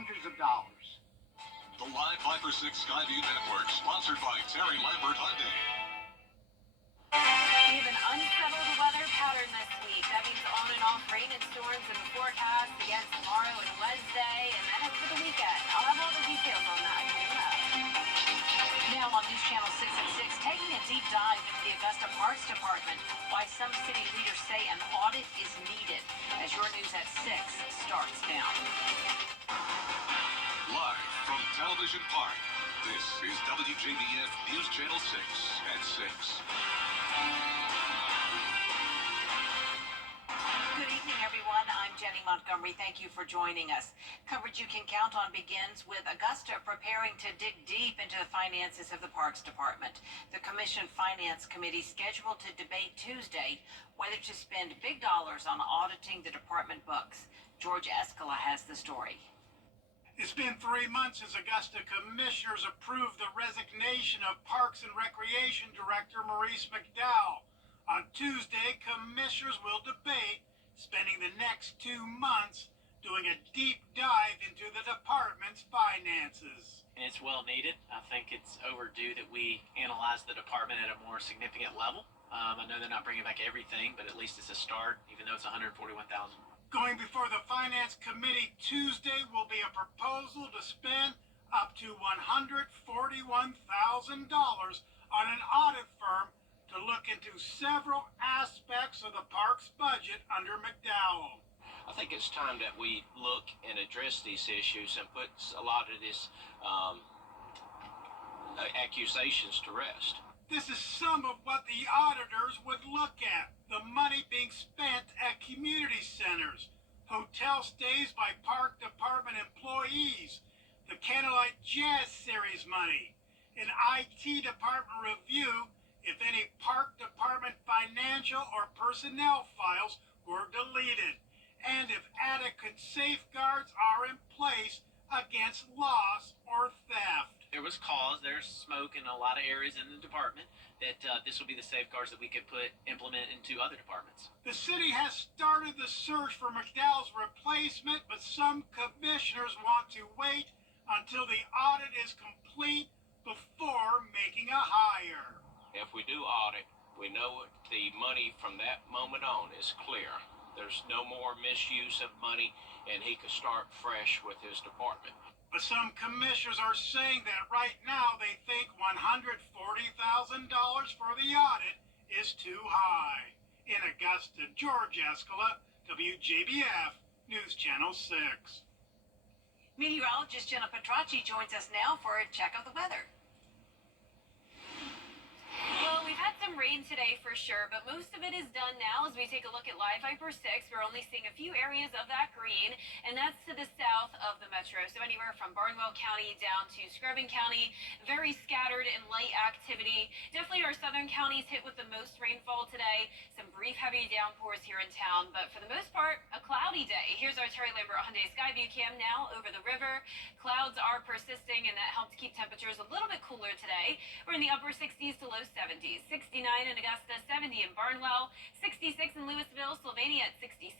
hundreds of dollars. The Live 5 for 6 Skyview Network, sponsored by Terry Lambert Hyundai. We have an unsettled weather pattern this week. That means on and off rain and storms in the forecast again tomorrow and Wednesday, and then into the weekend. I'll have all the details on that coming up. Now on News Channel 6 at 6, taking a deep dive into the Augusta Parks Department, why some city leaders say an audit is needed, as your News at 6 starts now. Live from Television Park, this is WJBF News Channel 6 at 6. Good evening, everyone. I'm Jenny Montgomery. Thank you for joining us. Coverage you can count on begins with Augusta preparing to dig deep into the finances of the Parks Department. The Commission Finance Committee scheduled to debate Tuesday whether to spend big dollars on auditing the department books. George Escala has the story. It's been 3 months since Augusta commissioners approved the resignation of Parks and Recreation Director Maurice McDowell. On Tuesday, commissioners will debate spending the next 2 months doing a deep dive into the department's finances. And it's well needed. I think it's overdue that we analyze the department at a more significant level. I know they're not bringing back everything, but at least it's a start, even though it's $141,000. Going before the Finance Committee Tuesday will be a proposal to spend up to $141,000 on an audit firm to look into several aspects of the park's budget under McDowell. I think it's time that we look and address these issues and put a lot of these accusations to rest. This is some of what the auditors would look at. The money being spent at community centers, hotel stays by park department employees, the Candlelight Jazz Series money, an IT department review if any park department financial or personnel files were deleted, and if adequate safeguards are in place against loss or theft. There was cause, there's smoke in a lot of areas in the department, that this will be the safeguards that we could implement into other departments. The city has started the search for McDowell's replacement, but some commissioners want to wait until the audit is complete before making a hire. If we do audit, we know the money from that moment on is clear. There's no more misuse of money, and he could start fresh with his department. But some commissioners are saying that right now they think $140,000 for the audit is too high. In Augusta, George Escala, WJBF News Channel 6. Meteorologist Jenna Petracci joins us now for a check of the weather. Well, we've had some rain today for sure, but most of it is done now as we take a look at Live Viper 6. We're only seeing a few areas of that green, and that's to the south of the metro. So anywhere from Barnwell County down to Scrubbing County, very scattered and light activity. Definitely our southern counties hit with the most rainfall today. Some brief heavy downpours here in town, but for the most part, a cloudy day. Here's our Terry Lambert Hyundai Skyview cam now over the river. Clouds are persisting, and that helped keep temperatures a little bit cooler today. We're in the upper 60s to low 70s. 69 in Augusta, 70 in Barnwell, 66 in Louisville, Sylvania at 67,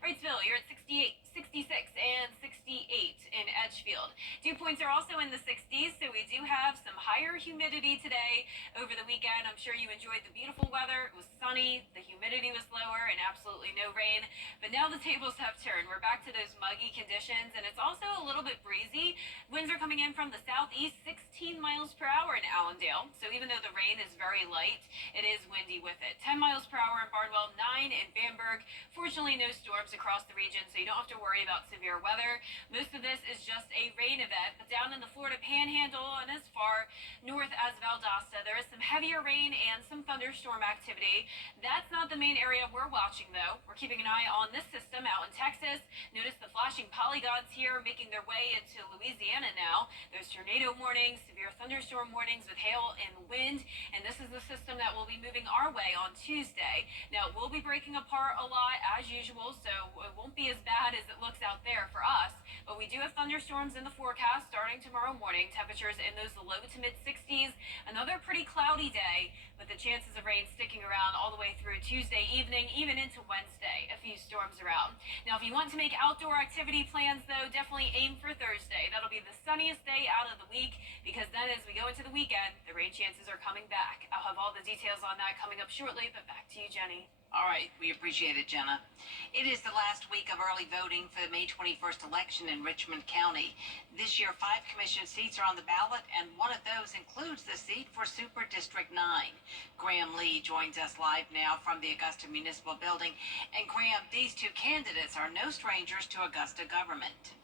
Wrightsville, you're at 68, 66, and 68 in Edgefield. Dew points are also in the 60s, so we do have some higher humidity today. Over the weekend, I'm sure you enjoyed the beautiful weather. It was sunny, the humidity was lower, and absolutely no rain. But now the tables have turned. We're back to those muggy conditions, and it's also a little bit breezy. Winds are coming in from the southeast, 16 miles per hour in Allendale. So even though the rain is very light, it is windy with it. 10 miles per hour in Barnwell, 9 in Bamberg. Fortunately, no storms across the region, so you don't have to worry about severe weather. Most of this is just a rain event, but down in the Florida Panhandle and as far north as Valdosta, there is some heavier rain and some thunderstorm activity. That's not the main area we're watching, though. We're keeping an eye on this system out in Texas. Notice the flashing polygons here making their way into Louisiana now. There's tornado warnings, severe thunderstorm warnings with hail and wind, and this is the system that will be moving our way on Tuesday. Now, it will be breaking apart a lot as usual, so it won't be as bad as it looks out there for us, but we do have thunderstorms in the forecast starting tomorrow morning. Temperatures in those low to mid 60s. Another pretty cloudy day, but the chances of rain sticking around all the way through Tuesday evening, even into Wednesday. A few storms around. Now, if you want to make outdoor activity plans, though, definitely aim for Thursday. That'll be the sunniest day out of the week, because then as we go into the weekend, the rain chances are coming back. I'll have all the details on that coming up shortly, but back to you, Jenny. All right, we appreciate it, Jenna. It is the last week of early voting for the May 21st election in Richmond County. This year, 5 commission seats are on the ballot, and one of those includes the seat for Super District 9. Graham Lee joins us live now from the Augusta Municipal Building. And Graham, these two candidates are no strangers to Augusta government.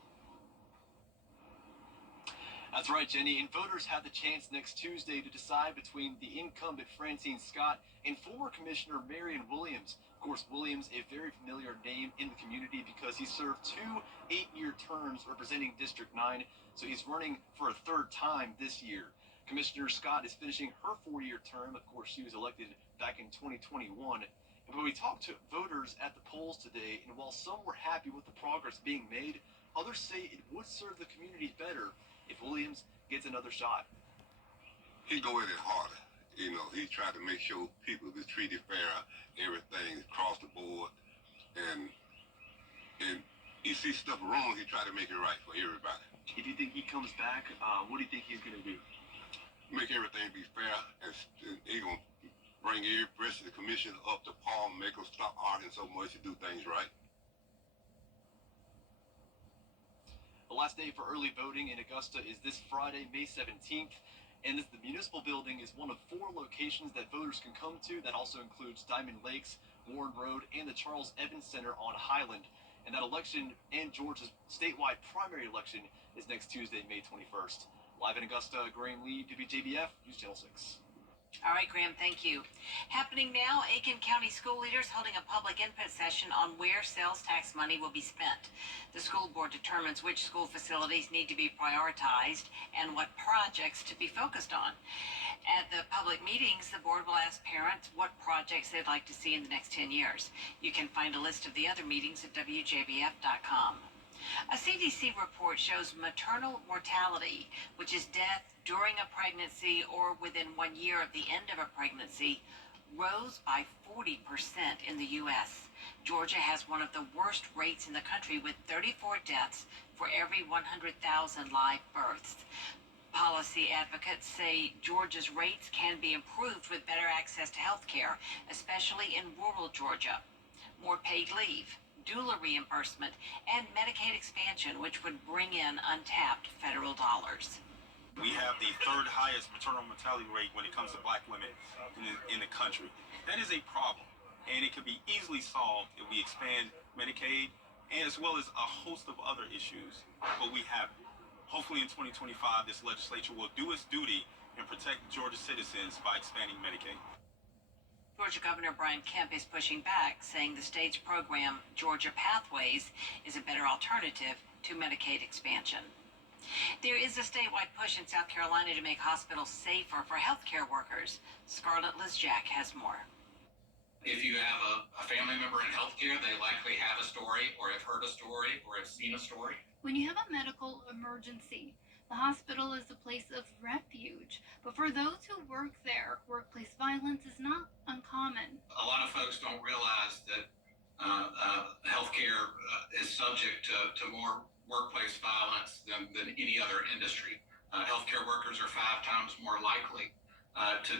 That's right, Jenny, and voters have the chance next Tuesday to decide between the incumbent Francine Scott and former Commissioner Marion Williams. Of course, Williams, a very familiar name in the community because he served 2 8-year terms representing District 9, so he's running for a 3rd time this year. Commissioner Scott is finishing her 4-year term. Of course, she was elected back in 2021. And when we talked to voters at the polls today, and while some were happy with the progress being made, others say it would serve the community better if Williams gets another shot. He go at it harder. You know, he tried to make sure people be treated fair, everything across the board. And he sees stuff wrong, he try to make it right for everybody. If you think he comes back, what do you think he's going to do? Make everything be fair, and he going to bring every rest of the commission up to par, make them stop arguing so much and do things right. The last day for early voting in Augusta is this Friday, May 17th, and the municipal building is one of 4 locations that voters can come to. That also includes Diamond Lakes, Warren Road, and the Charles Evans Center on Highland. And that election and Georgia's statewide primary election is next Tuesday, May 21st. Live in Augusta, Graham Lee, WJBF, News Channel 6. All right, Graham, thank you. Happening now, Aiken County school leaders holding a public input session on where sales tax money will be spent. The school board determines which school facilities need to be prioritized and what projects to be focused on. At the public meetings, the board will ask parents what projects they'd like to see in the next 10 years. You can find a list of the other meetings at WJBF.com. A CDC report shows maternal mortality, which is death during a pregnancy or within 1 year of the end of a pregnancy, rose by 40% in the U.S. Georgia has one of the worst rates in the country, with 34 deaths for every 100,000 live births. Policy advocates say Georgia's rates can be improved with better access to health care, especially in rural Georgia. More paid leave, doula reimbursement, and Medicaid expansion, which would bring in untapped federal dollars. We have the 3rd highest maternal mortality rate when it comes to black women in the country. That is a problem, and it could be easily solved if we expand Medicaid, as well as a host of other issues, but we haven't. Hopefully in 2025, this legislature will do its duty and protect Georgia citizens by expanding Medicaid. Georgia Governor Brian Kemp is pushing back, saying the state's program, Georgia Pathways, is a better alternative to Medicaid expansion. There is a statewide push in South Carolina to make hospitals safer for healthcare workers. Scarlett Lizjack has more. If you have a family member in healthcare, they likely have a story, or have heard a story, or have seen a story. When you have a medical emergency, the hospital is a place of refuge, but for those who work there, workplace violence is not uncommon. A lot of folks don't realize that healthcare is subject to more workplace violence than any other industry. Healthcare workers are 5 times more likely to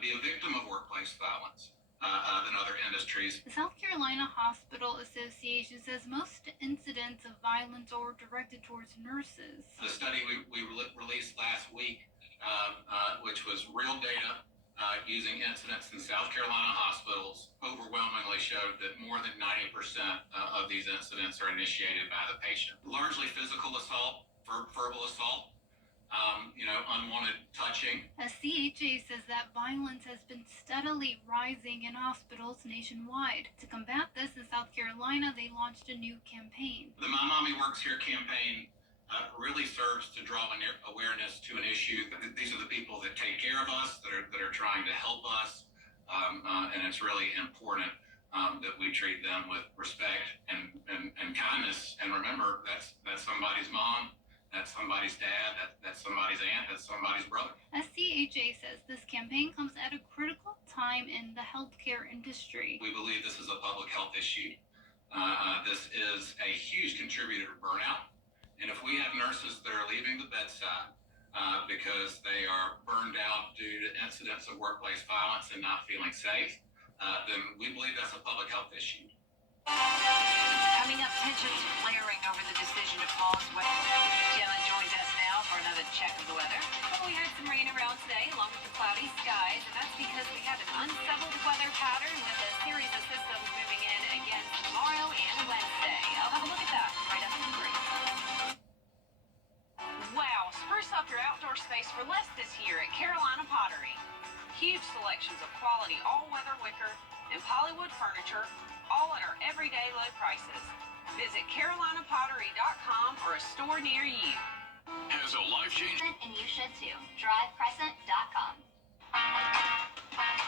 be a victim of workplace violence than other industries. The South Carolina Hospital Association says most incidents of violence are directed towards nurses. The study we released last week, which was real data using incidents in South Carolina hospitals, overwhelmingly showed that more than 90% of these incidents are initiated by the patient. Largely physical assault, verbal assault, unwanted touching. A CHA says that violence has been steadily rising in hospitals nationwide. To combat this, in South Carolina, they launched a new campaign. The My Mommy Works Here campaign really serves to draw awareness to an issue. These are the people that take care of us, that are trying to help us, and it's really important that we treat them with respect and kindness. And remember, that's somebody's mom, that's somebody's dad, that's somebody's aunt, that's somebody's brother. SCHA says this campaign comes at a critical time in the healthcare industry. We believe this is a public health issue. This is a huge contributor to burnout. And if we have nurses that are leaving the bedside because they are burned out due to incidents of workplace violence and not feeling safe, then we believe that's a public health issue. Coming up, tensions flaring over the decision to pause weather. Jenna joins us now for another check of the weather. Well, we had some rain around today, along with the cloudy skies, and that's because we have an unsettled weather pattern with a series of systems moving in again tomorrow and Wednesday. I'll have a look at that right after the break. Wow, spruce up your outdoor space for less this year at Carolina Pottery. Huge selections of quality all-weather wicker and polywood furniture, all at our everyday low prices. Visit carolinapottery.com or a store near you. Has a life-changing... And you should too. DriveCrescent.com.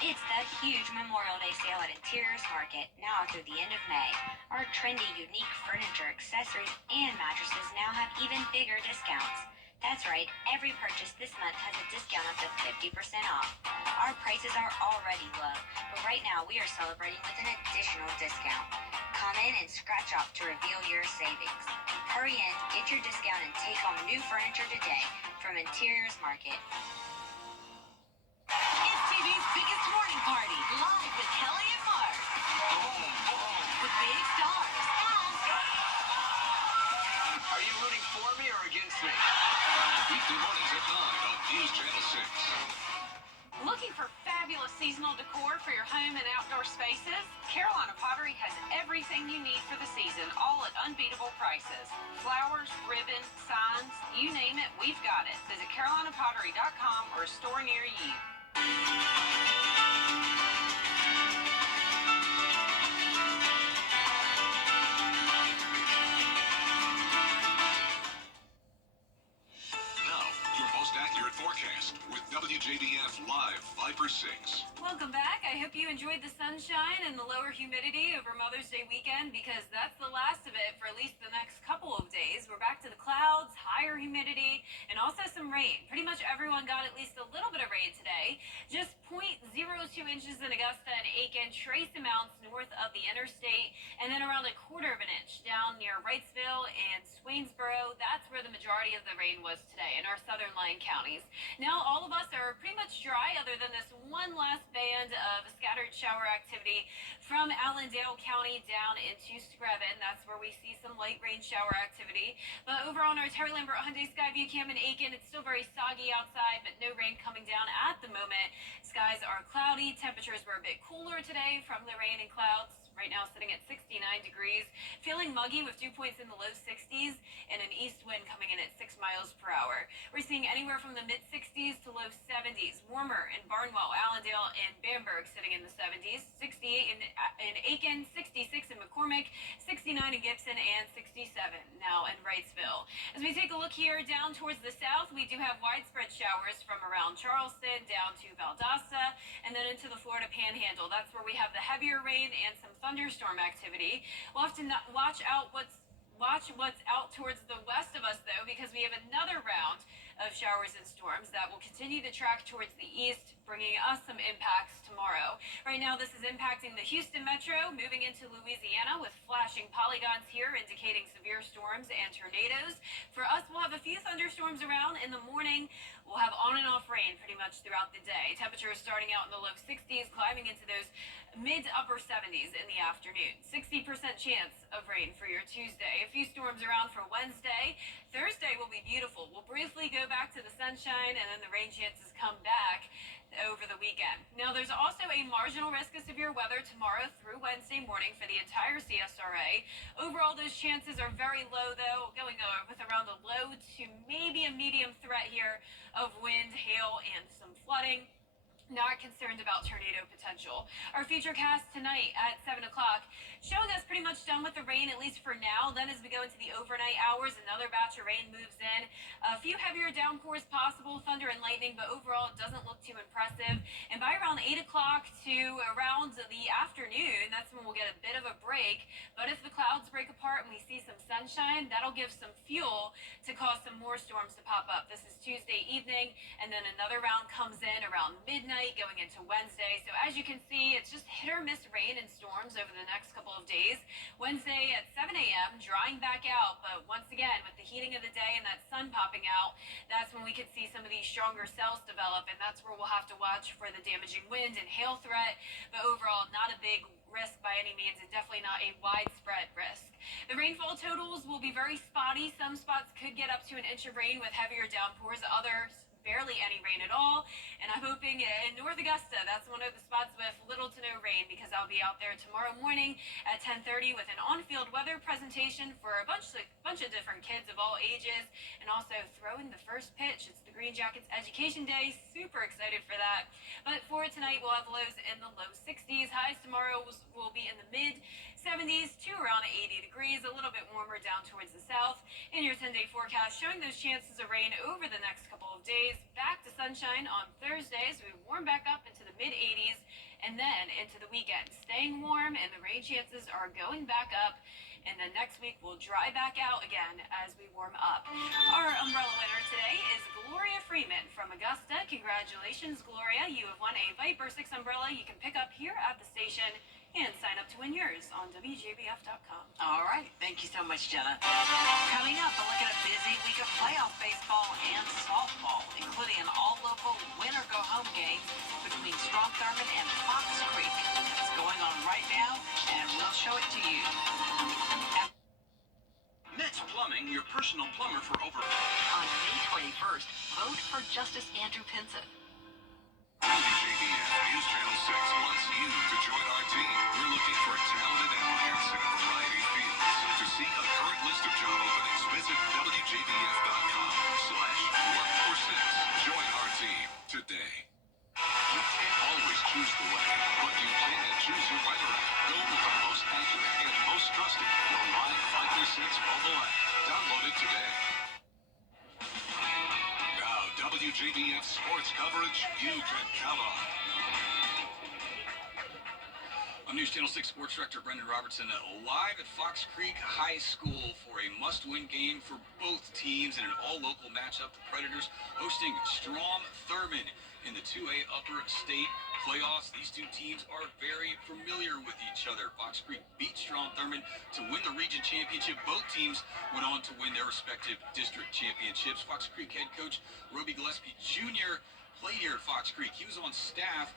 It's the huge Memorial Day sale at Interiors Market, now through the end of May. Our trendy, unique furniture, accessories, and mattresses now have even bigger discounts. That's right, every purchase this month has a discount up to 50% off. Our prices are already low, but right now we are celebrating with an additional discount. Come in and scratch off to reveal your savings. Hurry in, get your discount, and take home new furniture today from Interiors Market. It's TV's biggest morning party, live with Kelly and Mark. With big stars and... Are you rooting for me or against me? Weekday mornings at 9 on News Channel 6. Looking for fabulous seasonal decor for your home and outdoor spaces? Carolina Pottery has everything you need for the season, all at unbeatable prices. Flowers, ribbon, signs, you name it, we've got it. Visit carolinapottery.com or a store near you. Now, your most accurate forecast with WJBF Live Viper 6. Welcome back. I hope you enjoyed the sunshine and the lower humidity over Mother's Day weekend, because that's the last of it for at least the next couple of days. We're back to the clouds, higher humidity, and also some rain. Pretty much everyone got at least a little bit of rain today. Just 0.02 inches in Augusta and Aiken, trace amounts north of the interstate, and then around 1/4 of an inch down near Wrightsville and Swainsboro. That's where the majority of the rain was today in our southern line counties. Now all of us are pretty much dry, other than this one last band of scattered shower activity from Allendale County down into Screven. That's where we see some light rain shower activity. But over on our Terry Lambert Hyundai Skyview Cam in Aiken, it's still very soggy outside, but no rain coming down at the moment. Skies are cloudy. Temperatures were a bit cooler today from the rain and clouds. Right now sitting at 69 degrees. Feeling muggy with dew points in the low 60s and an east wind coming in at 6 miles per hour. We're seeing anywhere from the mid 60s to low 70s. Warmer in Barnwell, Allendale, and Bamberg sitting in the 70s. 68 in Aiken, 66 in McCormick, 69 in Gibson, and 67 now in Wrightsville. As we take a look here down towards the south, we do have widespread showers from around Charleston down to Valdosta and then into the Florida Panhandle. That's where we have the heavier rain and some thunderstorm activity. We'll have to watch what's out towards the west of us, though, because we have another round of showers and storms that will continue to track towards the east, bringing us some impacts tomorrow. Right now, this is impacting the Houston metro, moving into Louisiana with flashing polygons here indicating severe storms and tornadoes. For us, we'll have a few thunderstorms around in the morning. We'll have on and off rain pretty much throughout the day. Temperatures starting out in the low 60s, climbing into those mid to upper 70s in the afternoon. 60% chance of rain for your Tuesday. A few storms around for Wednesday. Thursday will be beautiful. We'll briefly go back to the sunshine, and then the rain chances come back over the weekend. Now, there's also a marginal risk of severe weather tomorrow through Wednesday morning for the entire CSRA. Overall, those chances are very low, though, going with around a low to maybe a medium threat here of wind, hail, and some flooding. Not concerned about tornado potential. Our feature cast tonight at 7 o'clock showing us pretty much done with the rain, at least for now. Then as we go into the overnight hours, another batch of rain moves in. A few heavier downpours possible, thunder and lightning, but overall it doesn't look too impressive. And by around 8 o'clock to around the afternoon, that's when we'll get a bit of a break. But if the clouds break apart and we see some sunshine, that'll give some fuel to cause some more storms to pop up. This is Tuesday evening, and then another round comes in around midnight going into Wednesday. So as you can see, it's just hit or miss rain and storms over the next couple of days. Wednesday at 7 a.m., drying back out, but once again, with the heating of the day and that sun popping out, that's when we could see some of these stronger cells develop, and that's where we'll have to watch for the damaging wind and hail threat. But overall, not a big risk by any means, and definitely not a widespread risk. The rainfall totals will be very spotty. Some spots could get up to an inch of rain with heavier downpours, others barely any rain at all. And I'm hoping in North Augusta, that's one of the spots with little to no rain, because I'll be out there tomorrow morning at 10:30 with an on-field weather presentation for a bunch of different kids of all ages, and also throwing the first pitch. It's the Green Jackets Education Day. Super excited for that. But for tonight, we'll have lows in the low 60s. Highs tomorrow will be in the mid 70s to around 80 degrees, a little bit warmer down towards the south. In your 10-day forecast, showing those chances of rain over the next couple of days. Back to sunshine on Thursday, so we warm back up into the mid 80s, and then into the weekend, staying warm, and the rain chances are going back up. And then next week we'll dry back out again as we warm up. Our umbrella winner today is Gloria Freeman from Augusta. Congratulations, Gloria. You have won a Viper 6 umbrella you can pick up here at the station, and sign up to win yours on WJBF.com. All right. Thank you so much, Jenna. Coming up, a look at a busy week of playoff baseball and softball, including an all-local win-or-go-home game between Strong Thurmond and Fox Creek. It's going on right now, and we'll show it to you. Metz Plumbing, your personal plumber for over... On May 21st, vote for Justice Andrew Pinson. WJBF News Channel 6 wants you to join our team. We're looking for talented applicants in a variety of fields. To see a current list of job openings, visit WJBF.com/work-for-6. Join our team today. You can't always choose the way, but you can choose your weather app. Go with our most accurate and most trusted Reliant 536 mobile app. Download it today. Now, WJBF sports coverage you can count on. I'm News Channel 6 Sports Director Brendan Robertson, live at Fox Creek High School for a must-win game for both teams in an all-local matchup. The Predators hosting Strom Thurmond in the 2A Upper State playoffs. These two teams are very familiar with each other. Fox Creek beat Strom Thurmond to win the region championship. Both teams went on to win their respective district championships. Fox Creek head coach Roby Gillespie Jr. played here at Fox Creek. He was on staff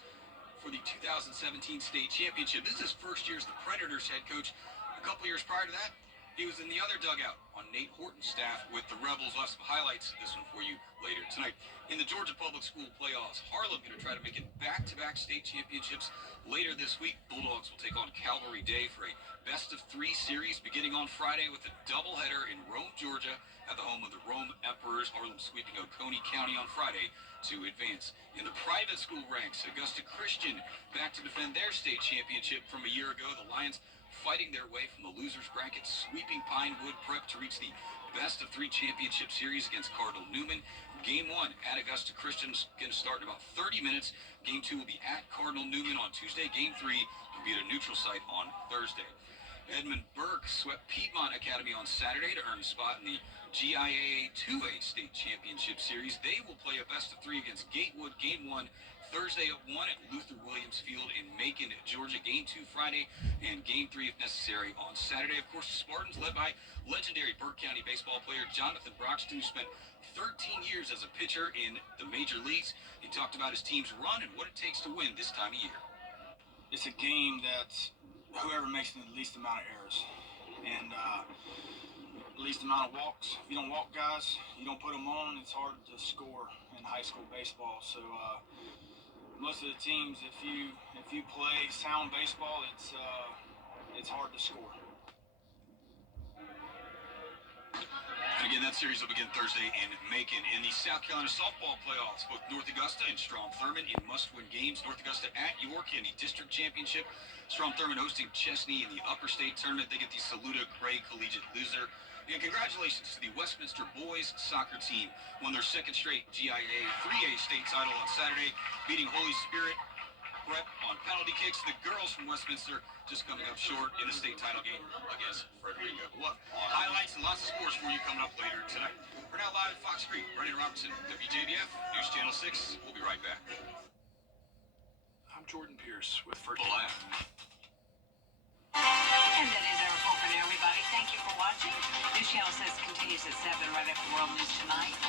for the 2017 state championship. This is his first year as the Predators head coach. A couple years prior to that, he was in the other dugout on Nate Horton's staff with the Rebels. We'll have some highlights of this one for you later tonight. In the Georgia Public School playoffs, Harlem going to try to make it back-to-back state championships later this week. Bulldogs will take on Calvary Day for a best-of-3 series beginning on Friday with a doubleheader in Rome, Georgia, at the home of the Rome Emperors. Harlem sweeping Oconee County on Friday to advance. In the private school ranks, Augusta Christian back to defend their state championship from a year ago. The Lions fighting their way from the losers bracket, sweeping Pinewood Prep to reach the best-of-3 championship series against Cardinal Newman. Game 1 at Augusta Christian is going to start in about 30 minutes. Game 2 will be at Cardinal Newman on Tuesday. Game 3 will be at a neutral site on Thursday. Edmund Burke swept Piedmont Academy on Saturday to earn a spot in the GIAA 2A State Championship Series. They will play a best-of-3 against Gatewood. Game 1 Thursday at 1 at Luther Williams Field in Macon, Georgia. Game 2 Friday, and Game 3, if necessary, on Saturday. Of course, the Spartans led by legendary Burke County baseball player Jonathan Broxton, who spent 13 years as a pitcher in the major leagues. He talked about his team's run and what it takes to win this time of year. It's a game that's whoever makes the least amount of errors and least amount of walks. If you don't walk guys, you don't put them on, it's hard to score in high school baseball. So most of the teams, if you play sound baseball, it's hard to score. And Again, that series will begin Thursday in Macon. In the South Carolina softball playoffs, both North Augusta and Strom Thurmond in must-win games. North Augusta at York in the district championship. Strom Thurmond hosting Chesney in the upper state tournament. They get the Saluda Gray Collegiate loser. And congratulations to the Westminster boys soccer team. Won their second straight GIA 3A state title on Saturday, beating Holy Spirit Prep on penalty kicks. The girls from Westminster just coming up short in the state title game against Frederica. We'll have highlights and lots of sports for you coming up later tonight. We're now live at Fox Creek. Brendan Robertson, WJBF, News Channel 6. We'll be right back. I'm Jordan Pierce with First Black. And that is our report for now, everybody. Thank you for watching. News Channel 6 continues at 7 right after World News Tonight.